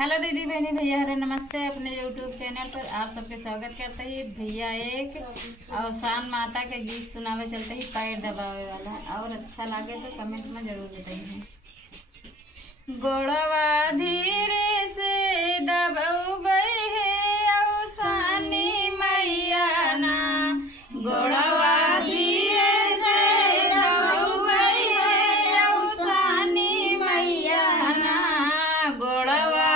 Hello दीदी बहनी भैया हरे नमस्ते। अपने यूट्यूब चैनल पर आप सबके स्वागत करते ही भैया एक अवसान माता के गीत सुनावे चलते ही पैर दबावे वाला और अच्छा लगे तो कमेंट में जरूर बताइए। गोड़वा धीरे से दबौबै है अवसानी मैया ना, गोड़वा धीरे से दबौबै है अवसानी मैया ना, गोड़वा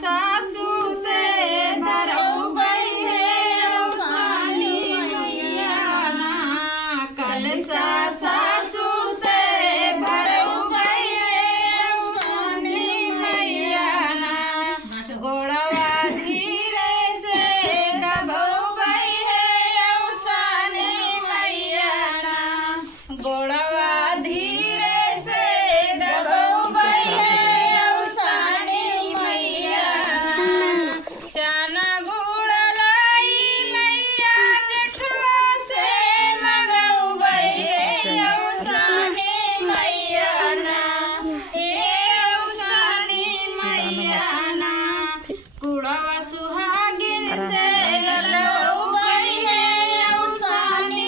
सासू से धरौबै है अवसानी मैया ना, कलसा